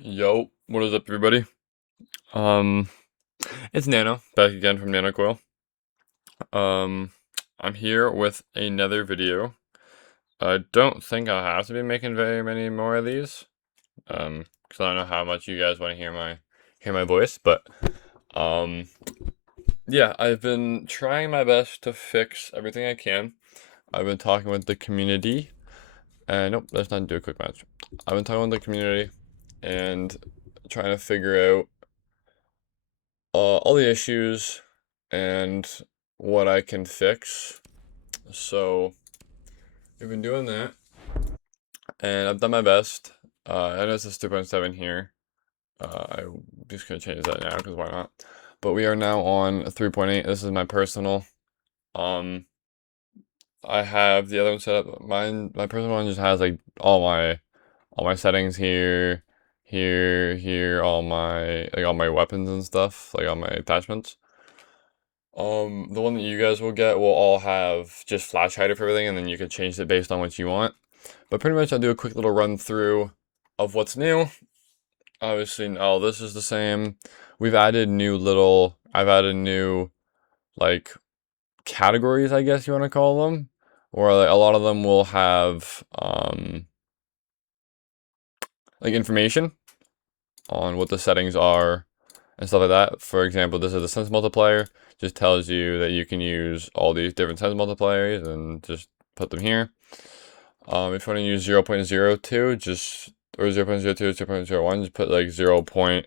Yo, what is up, everybody? Um, it's Nano, back again from NANOCOIL. Um, I'm here with another video. I don't think I'll have to be making very many more of these. Because I don't know how much you guys want to hear my voice, but um, yeah, I've been trying my best to fix everything I can. I've been talking with the community, and nope, let's not do a quick match. I've been talking with the community and trying to figure out all the issues and what I can fix. So we've been doing that, and I've done my best. I know it's a 3.7 here. I'm just gonna change that now because why not? But we are now on 3.8. This is my personal. Um, I have the other one set up. My personal one just has like all my settings here, here, all my weapons and stuff, like all my attachments. The one that you guys will get will all have just flash hider for everything, and then you can change it based on what you want. But pretty much I'll do a quick little run through of what's new. Obviously, all this is the same. I've added new, like, categories, I guess you want to call them. Or like, a lot of them will have, like, information on what the settings are and stuff like that. For example, this is the sense multiplier. Just tells you that you can use all these different sense multipliers and just put them here. If you want to use 0.02, just or 0.02, 0.01, just put like 0.0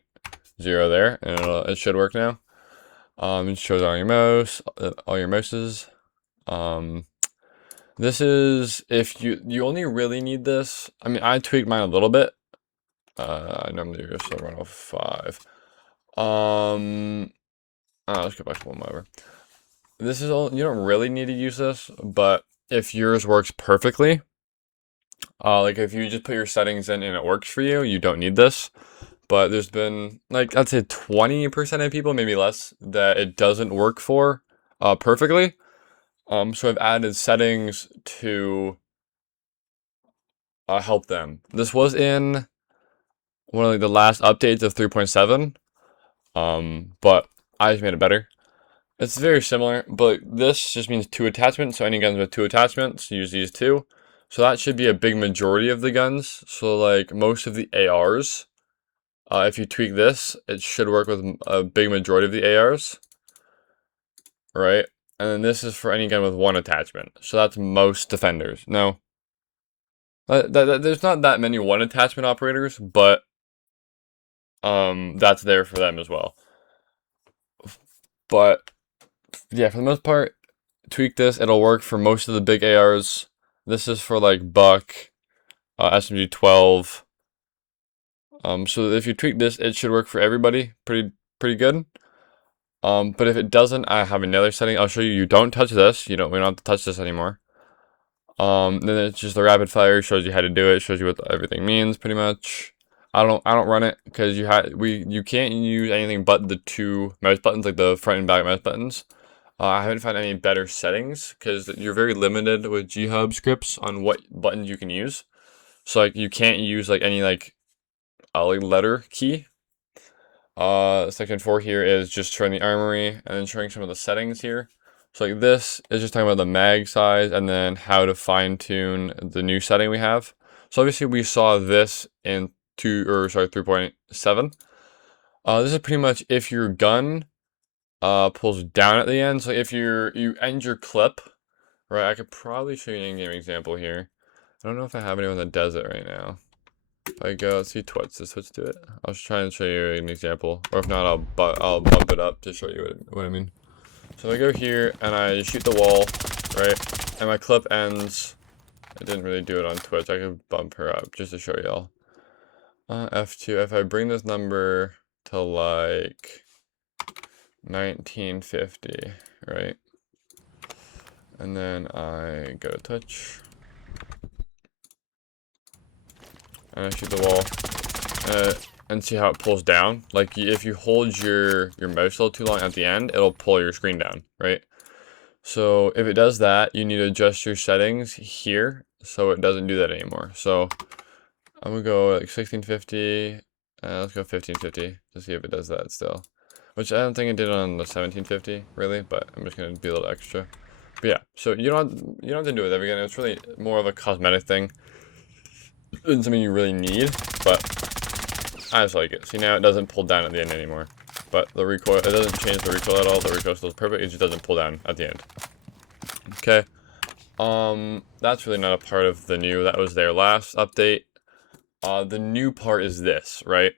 there, and it should work now. It shows all your mouses. This is if you only really need this. I mean, I tweaked mine a little bit. I normally just run off 5. Let's go back to 1, whatever. This is all, you don't really need to use this, but if yours works perfectly, like if you just put your settings in and it works for you, you don't need this. But there's been like, I'd say 20% of people, maybe less, that it doesn't work for perfectly. So I've added settings to help them. This was in one of like, the last updates of 3.7, but I just made it better. It's very similar, but this just means 2 attachments. So any guns with 2 attachments, use these 2. So that should be a big majority of the guns. So like most of the ARs, if you tweak this, it should work with a big majority of the ARs, right? And then this is for any gun with 1 attachment. So that's most defenders. No, there's not that many 1 attachment operators, but that's there for them as well. But yeah, for the most part, tweak this. It'll work for most of the big ARs. This is for like Buck, SMG 12. So if you tweak this, it should work for everybody pretty good. But if it doesn't, I have another setting. I'll show you. You don't touch this. We don't have to touch this anymore. Then it's just the rapid fire. Shows you how to do it. Shows you what everything means pretty much. I don't run it because you can't use anything but the 2 mouse buttons, like the front and back mouse buttons. I haven't found any better settings because you're very limited with G-Hub scripts on what buttons you can use. So like you can't use like any like letter key. Section 4 here is just showing the armory and then showing some of the settings here. So like this is just talking about the mag size and then how to fine tune the new setting we have. So obviously we saw this in 3.7. This is pretty much if your gun pulls down at the end. So if you end your clip, right? I could probably show you an in-game example here. I don't know if I have anyone that does it right now. If I go, let's see Twitch, does Twitch do it? I'll just try and show you an example. Or if not, I'll bump it up to show you what I mean. So if I go here and I shoot the wall, right? And my clip ends. I didn't really do it on Twitch. I could bump her up just to show y'all. F2, if I bring this number to like 1950, right? And then I go to touch. And I shoot the wall. And see how it pulls down. Like if you hold your mouse a little too long at the end, it'll pull your screen down, right? So if it does that, you need to adjust your settings here so it doesn't do that anymore. So I'm gonna go like 1650, Let's go 1550 to see if it does that still. Which I don't think it did on the 1750, really, but I'm just going to be a little extra. But yeah, so you don't have to do it every again. It's really more of a cosmetic thing than something you really need, but I just like it. See, now it doesn't pull down at the end anymore. But the recoil, it doesn't change the recoil at all. The recoil still is perfect. It just doesn't pull down at the end. Okay. That's really not a part of the new. That was their last update. The new part is this, right?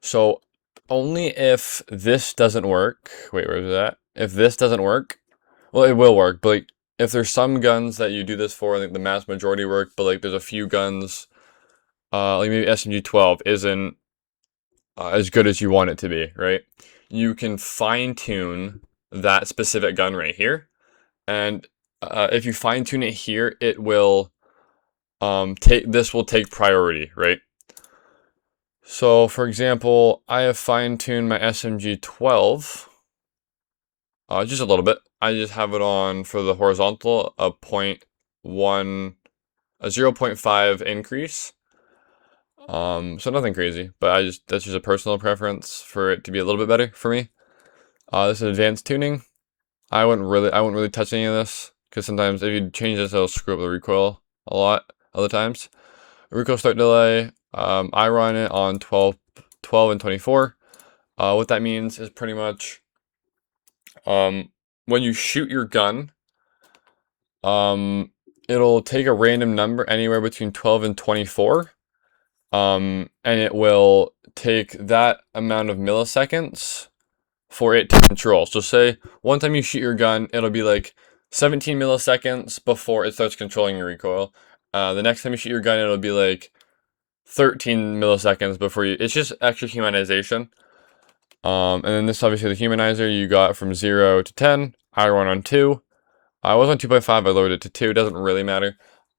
So only if this doesn't work. Wait, where is that? If this doesn't work, well, it will work. But like, if there's some guns that you do this for, I think the mass majority work. But like, there's a few guns, like maybe SMG 12 isn't as good as you want it to be, right? You can fine tune that specific gun right here, and if you fine tune it here, it will take priority, right? So, for example, I have fine-tuned my SMG 12, just a little bit. I just have it on for the horizontal, a 0.5 increase. So nothing crazy, but that's just a personal preference for it to be a little bit better for me. This is advanced tuning. I wouldn't really touch any of this, because sometimes if you change this, it'll screw up the recoil a lot other times. Recoil start delay, I run it on 12 and 24. What that means is pretty much when you shoot your gun, it'll take a random number anywhere between 12 and 24, and it will take that amount of milliseconds for it to control. So say one time you shoot your gun, it'll be like 17 milliseconds before it starts controlling your recoil. The next time you shoot your gun, it'll be like 13 milliseconds before you. It's just extra humanization. And then this obviously the humanizer you got from 0 to 10. I run on 2. I was on 2.5. I lowered it to 2. It doesn't really matter.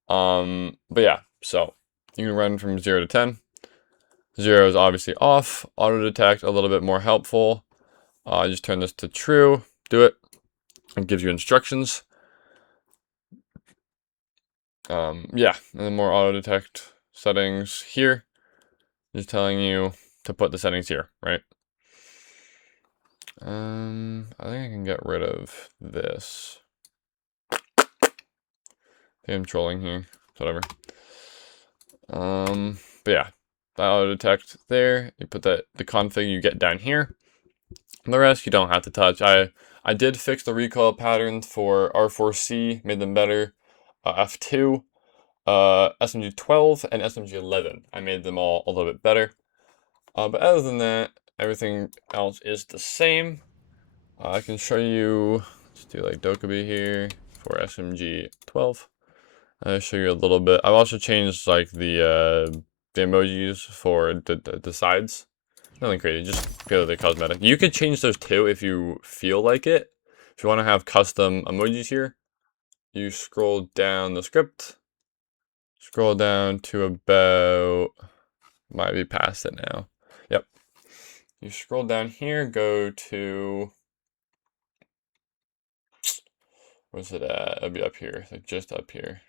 But yeah, so you can run from 0 to 10. 0 is obviously off. Auto detect a little bit more helpful. Just turn this to true. Do it. It gives you instructions. Yeah, and then more auto detect settings here. Just telling you to put the settings here, right? I think I can get rid of this. I think I'm trolling here. Whatever. But yeah, that auto detect there. You put the config you get down here. And the rest you don't have to touch. I did fix the recoil patterns for R4C, made them better. F2, SMG 12, and SMG 11. I made them all a little bit better. But other than that, everything else is the same. I can show you, let's do like Dokkaebi here for SMG 12. I'll show you a little bit. I've also changed like the emojis for the sides. Nothing crazy, just purely cosmetic. You could change those too if you feel like it. If you want to have custom emojis here, you scroll down the script. Scroll down to about, might be past it now. Yep. You scroll down here, go to, where's it at? It'll be up here, like just up here.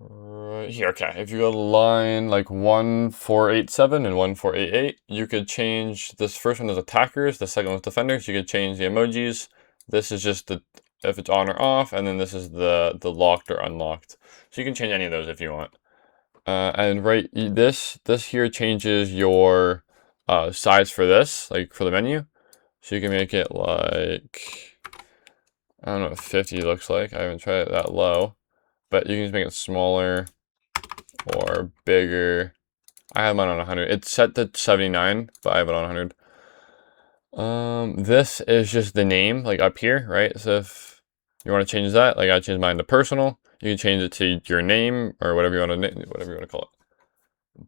Right here, okay. If you go to line like 1487 and 1488, you could change this first one is attackers, the second one is defenders. You could change the emojis. This is just the if it's on or off, and then this is the locked or unlocked. So you can change any of those if you want. And right, this here changes your size for this, like for the menu. So you can make it like, I don't know what 50 looks like. I haven't tried it that low. But you can just make it smaller or bigger. I have mine on 100. It's set to 79, but I have it on 100. This is just the name, like up here, right? So if you want to change that, like I changed mine to personal, you can change it to your name or whatever you want to call it.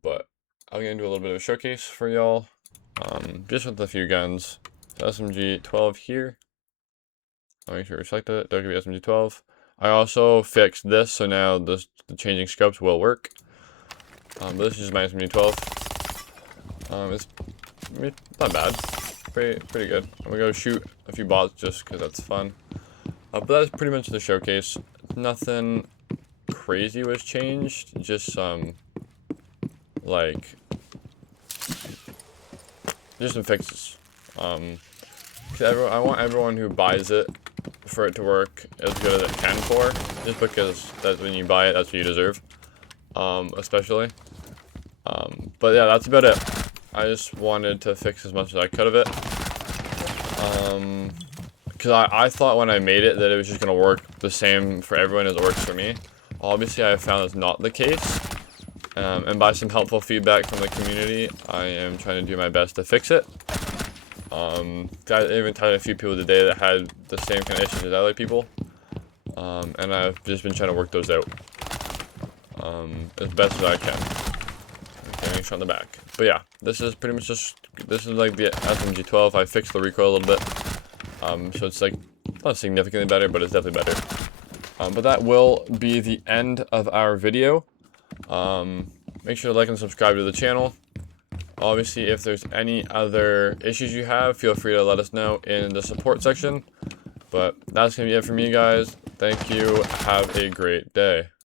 But I'm gonna do a little bit of a showcase for y'all, just with a few guns. So SMG 12 here. I'll make sure we select it. Dokkaebi SMG 12. I also fixed this, so now the changing scopes will work. But this is just my SMG 12. It's not bad. Pretty good. I'm gonna go shoot a few bots just because that's fun. But that's pretty much the showcase. Nothing crazy was changed. Just some like, just some fixes. 'Cause I want everyone who buys it for it to work as good as it can for, just because that's when you buy it, that's what you deserve, especially. But yeah, that's about it. I just wanted to fix as much as I could of it. Because I thought when I made it that it was just going to work the same for everyone as it works for me. Obviously, I have found that's not the case. And by some helpful feedback from the community, I am trying to do my best to fix it. I even talked to a few people today that had the same kind of issues as other people. And I've just been trying to work those out. As best as I can. Getting shot in the back. But yeah, this is pretty much just, this is like the SMG12. I fixed the recoil a little bit. So it's like, not significantly better, but it's definitely better. But that will be the end of our video. Make sure to like and subscribe to the channel. Obviously, if there's any other issues you have, feel free to let us know in the support section. But that's going to be it for me, guys. Thank you. Have a great day.